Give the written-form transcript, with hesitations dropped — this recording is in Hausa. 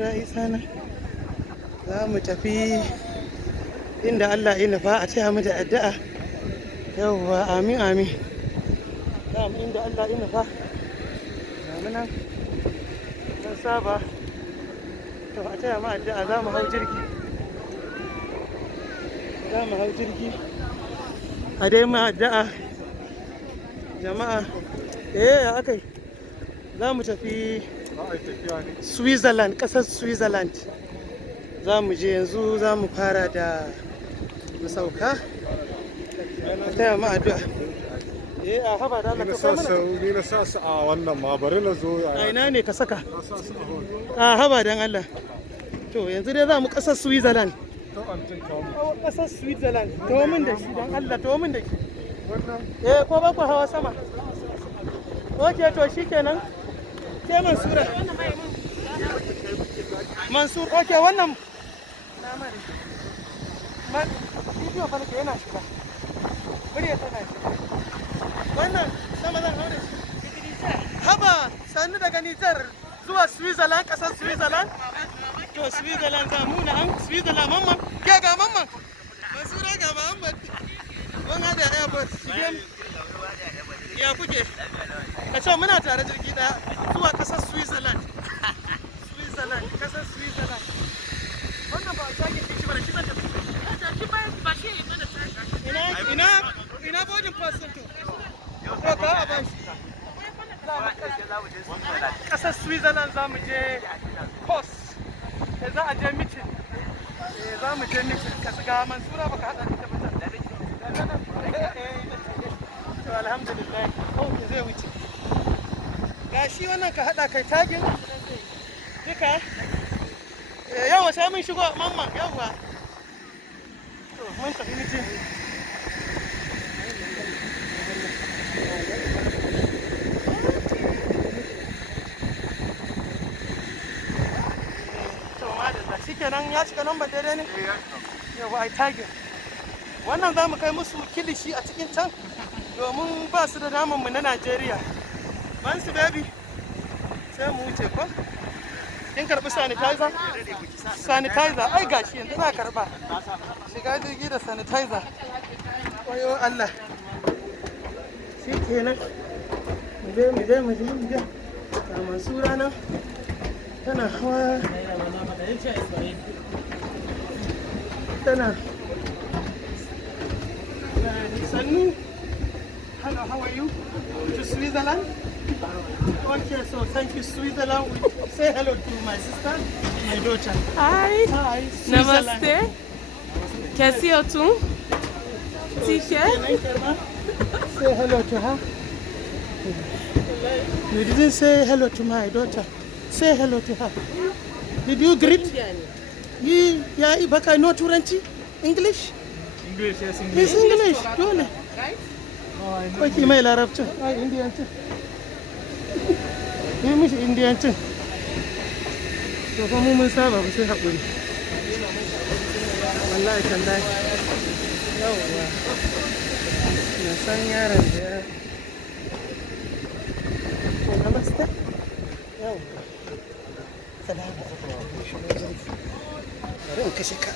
Isa na za mu tafi inda Allah ya nufa a taya mu da addu'a. Yawwa, amin amin. Za mu inda Allah ya nufa. Ga nan mun saba. To a taya mu addu'a, za mu hau jirgi. Za mu hau jirgi. A dai mu addu'a. Jama'a, ya akai. Za mu tafi Switzerland, ƙasar Switzerland. Za mu je yanzu, za mu fara da masauka. A taya mu addu'a. A haba da Allah ka kai mana. Ni na sa su a wannan ma, bari na zo. A ina ne ka saka? A haba dan Allah. To yanzu dai za mu ƙasar Switzerland. Ƙasar Switzerland. Tawo min da shi dan Allah, tawo min da shi. Ko ba ku hawa sama? Ok, to shikenan. Ke Mansura. Mansur, ok wannan. Bidiyo fa nake yana shiga. Murya tana shiga. Wannan sama zan hau da shi. Haba, sannu daga Nijar zuwa Switzerland, ƙasar Switzerland. To Switzerland za mu na an Switzerland mamman. Ke ga mamman. Mansura ga Muhammad. Mun hada airport. Ya kuke? Ka ce muna tare jirgi ɗaya zuwa ƙasar Switzerland. Switzerland, ƙasar Switzerland. Wannan ba a jagin shi ba da shi zan tafi. Ba shi yi mana tashi. Ina boarding pass ɗin to? To ka a ban shi. Ƙasar Switzerland za mu je course. Za a je meeting. Za mu je meeting. Ka ga Mansura ba ka haɗa ta ba. To alhamdulillah, zai wuce. Ga shi wannan ka haɗa kai tagin duka. Yawa sai mun shigo mamman, yawa. To mun tafi miji. To madalla, shikenan ya shiga lambar daidai ne? Yawa ai tagin. Wannan za mu kai musu kilishi a cikin can domin ba su da namanmu na Najeriya. Bansu baby, sai mu wuce ko? Kin karɓi sanitizer? Sanitizer, ai gashi yanzu za karɓa. Shiga jirgi da sanitizer. Wayo Allah. Shi kenan. Mu je. Ga Mansura nan. Tana hawa. Tana. Sannu. Hello, how are you? To Switzerland? Okay, so thank you, Switzerland. Say hello to my sister, my daughter. Hi. Hi, Namaste. कैसी हो तुम? ठीक है? Say hello to her. You didn't say hello to my daughter. Say hello to her. Did you greet? Yeah, baka no Turanci? English? English, yes, English. Yes, English. Dole. Baki mai larabcin, ai indiyancin. Yi mishi indiyancin. To fa mu mun saba ba sai haƙuri. Wallahi tallahi. Yawwa. Na san yaron da ya. To namaste. Yawwa. Salamu alaikum. Bari in kashe ka.